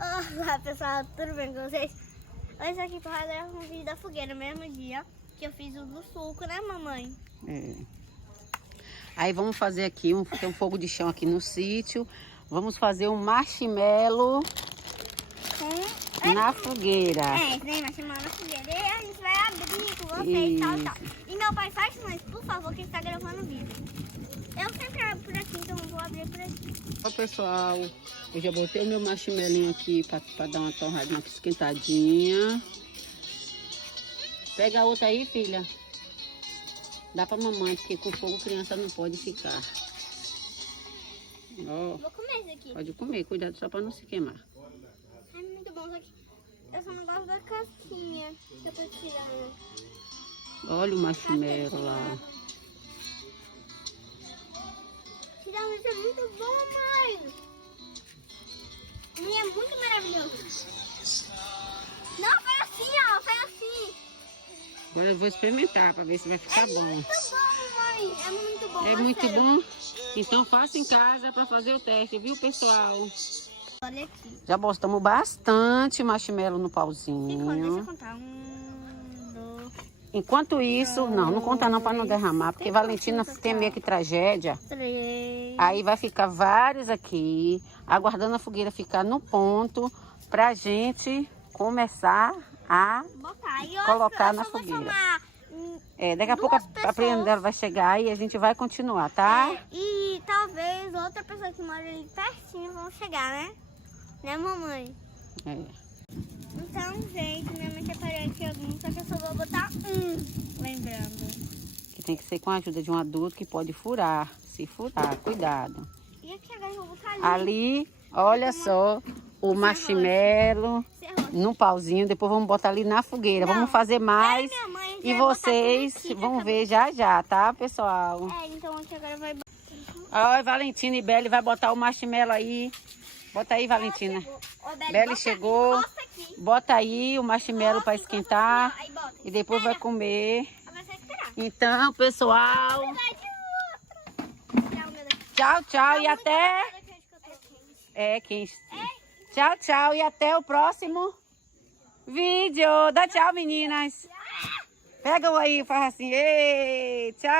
Olá pessoal, tudo bem com vocês? Hoje aqui para fazer um vídeo da fogueira, mesmo dia que eu fiz o do suco, né mamãe? É. Aí vamos fazer aqui, tem um fogo de chão aqui no sítio. Vamos fazer um marshmallow na fogueira. É, esse daí marshmallow na fogueira. E a gente vai abrir com vocês, tal. E meu pai faz mais, por favor, que ele está gravando o vídeo. Eu sempre abro por aqui, então eu vou abrir por aqui. Ó pessoal, eu já botei o meu marshmallow aqui para dar uma torradinha aqui esquentadinha. Pega a outra aí, filha. Dá pra mamãe, porque com fogo criança não pode ficar. Ó, Vou comer esse aqui. pode comer, cuidado só pra não se queimar. É muito bom, só que eu só não gosto da casquinha que eu tô tirando. Olha o marshmallow lá. Tirar isso é muito bom, mãe. E é muito maravilhoso. Não, foi assim, ó, foi assim. Agora eu vou experimentar pra ver se vai ficar bom. Muito bom, mãe. É muito bom. É muito bom? Então faça em casa pra fazer o teste, viu, pessoal? Olha aqui. Já botamos bastante marshmallow no Deixa eu pauzinho. contar. 2. Enquanto isso, não conta não pra não derramar, porque Valentina tem meio que tragédia. 3. Aí vai ficar vários aqui, aguardando a fogueira ficar no ponto pra gente começar a Botar. E colocar eu na só vou fogueira. chamar, Daqui a pouco a pessoas. prima dela vai chegar e a gente vai continuar, tá? E talvez outra pessoa que mora ali pertinho vão chegar, né? Né, mamãe? É. Então, gente, minha mãe separou aqui alguns, só que eu só vou botar lembrando. Que tem que ser com a ajuda de um adulto que pode furar. Se furar, cuidado. E aqui agora eu vou botar ali. Ali, olha só, o marshmallow no pauzinho. Depois vamos botar ali na fogueira. Vamos fazer mais. Minha mãe E vai botar vocês tudo aqui, vão ver já já, tá, pessoal? então aqui agora vai botar. Ó, Valentina e Beli vai botar o marshmallow aí. Bota aí, Valentina. Beli chegou. Bota aí o marshmallow para esquentar. E depois vai comer. Então, pessoal. Tchau, tchau e até. Tchau, tchau e até o próximo vídeo. Dá tchau, meninas. Pega o aí, faz assim. Ei, tchau.